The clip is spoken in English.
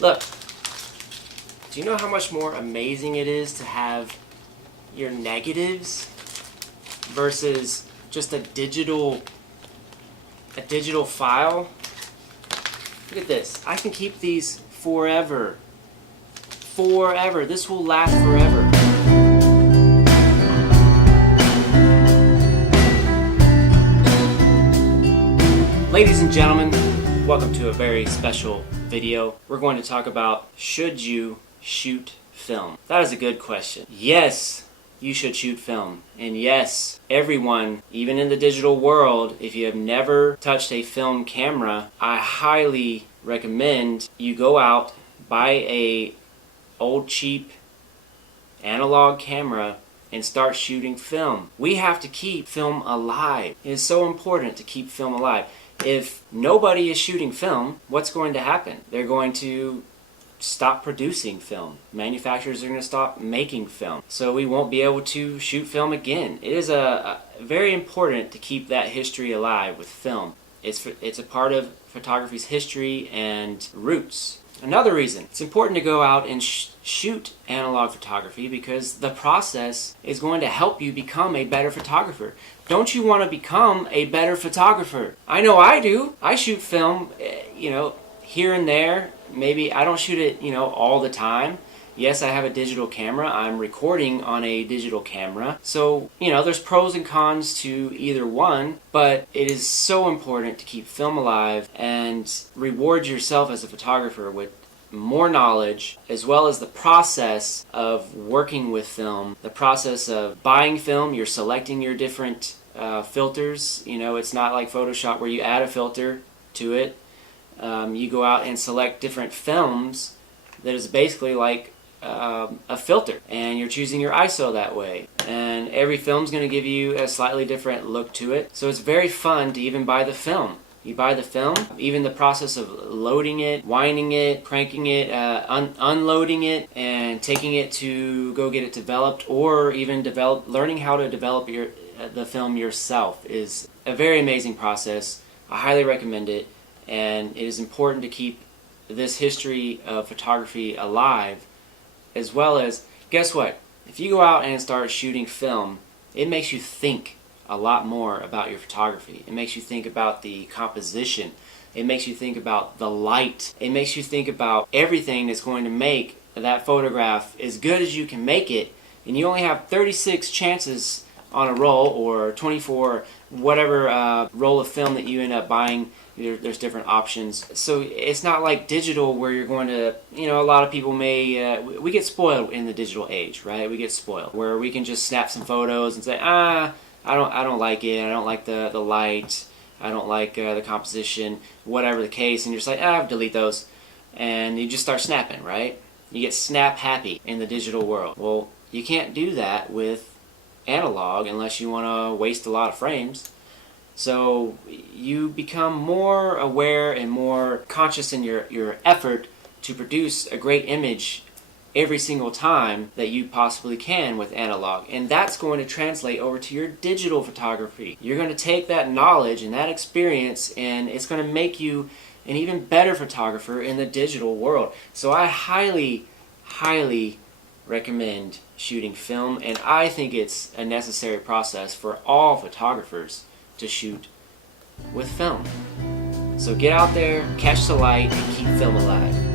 Look, do you know how much more amazing it is to have your negatives versus just a digital file? Look at this. I can keep these forever. Forever. This will last forever. Ladies and gentlemen, welcome to a very special video. We're going to talk about, should you shoot film? That is a good question. Yes, you should shoot film. And yes, everyone, even in the digital world, if you have never touched a film camera, I highly recommend you go out, buy a old cheap analog camera and start shooting film. We have to keep film alive. It is so important to keep film alive. If nobody is shooting film, what's going to happen? They're going to stop producing film. Manufacturers are going to stop making film. So we won't be able to shoot film again. It is very important to keep that history alive with film. It's a part of photography's history and roots. Another reason, it's important to go out and shoot analog photography because the process is going to help you become a better photographer. Don't you want to become a better photographer? I know I do. I shoot film, here and there. Maybe I don't shoot it, all the time. Yes, I have a digital camera. I'm recording on a digital camera. So, there's pros and cons to either one, but it is so important to keep film alive and reward yourself as a photographer with more knowledge, as well as the process of working with film, the process of buying film. You're selecting your different filters. It's not like Photoshop where you add a filter to it. You go out and select different films that is basically like a filter, and you're choosing your ISO that way, and every film's going to give you a slightly different look to it. So it's very fun to even buy the film. You buy the film, even the process of loading it, winding it, cranking it, unloading it, and taking it to go get it developed, or even learning how to develop the film yourself is a very amazing process. I highly recommend it, and it is important to keep this history of photography alive. As well as, guess what? If you go out and start shooting film, it makes you think a lot more about your photography. It makes you think about the composition. It makes you think about the light. It makes you think about everything that's going to make that photograph as good as you can make it. And you only have 36 chances on a roll, or 24, whatever roll of film that you end up buying. There's different options. So it's not like digital where you're going to, a lot of people we get spoiled in the digital age, right? We get spoiled where we can just snap some photos and say, I don't like it. I don't like the light. I don't like the composition, whatever the case. And you're just like, delete those. And you just start snapping, right? You get snap happy in the digital world. Well, you can't do that with analog unless you want to waste a lot of frames. So you become more aware and more conscious in your effort to produce a great image every single time that you possibly can with analog. And that's going to translate over to your digital photography. You're going to take that knowledge and that experience, and it's going to make you an even better photographer in the digital world. So I highly, highly recommend shooting film, and I think it's a necessary process for all photographers to shoot with film. So get out there, catch the light, and keep film alive.